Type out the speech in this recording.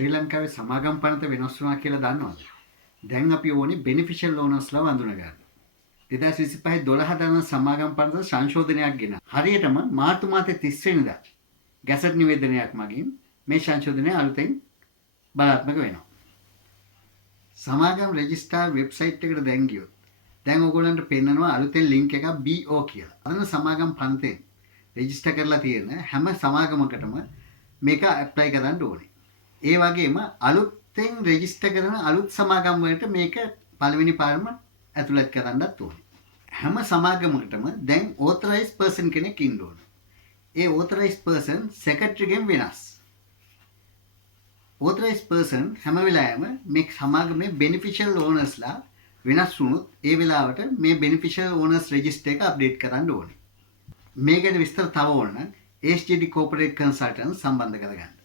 ශ්‍රී ලංකාවේ සමාගම් පනත වෙනස් වුණා කියලා දන්නවද? දැන් අපි ඕනේ බෙනිෆිෂල් ඕනර්ස්ලා වඳුන ගන්න. 2025 12 දන සමාගම් පනත සංශෝධනයක් ගෙන. හරියටම මාර්තු මාසේ 30 වෙනිදා ගැසට් නිවේදනයක් මගින් මේ සංශෝධනය අලුතෙන් බලාත්මක වෙනවා. සමාගම් රෙජිස්ට්‍රාර් වෙබ්සයිට් එකට දැන් ගියොත් දැන් ඔයගොල්ලන්ට පෙන්නනවා අලුතෙන් ලින්ක් එකක් BO කියලා. අදන සමාගම් පනතෙන් රෙජිස්ටර් කරලා තියෙන හැම සමාගමකටම මේක ඇප්ලයි කරන්න ඕනේ. ඒ වගේම අලුතෙන් රෙජිස්ටර් කරන අලුත් සමාගම් වලට මේක පළවෙනි පාරම ඇතුළත් කරන්නත් ඕනේ. හැම සමාගමකටම දැන් ඕතරයිස් පර්සන් කෙනෙක් ඉන්න ඕනේ. ඒ ඕතරයිස් පර්සන් සෙක්‍රටරිගෙන් වෙනස්. ඕතරයිස් පර්සන් හැම වෙලාවෙම මේ සමාගමේ බෙනිෆිෂල් ඕනර්ස්ලා වෙනස් වුණොත් ඒ වෙලාවට මේ බෙනිෆිෂල් ඕනර්ස් රෙජිස්ටර් එක අප්ඩේට් කරන්න ඕනේ. මේ ගැන විස්තර තව ඕන නම් HJD Corporate Consultants සම්බන්ධ කරගන්න.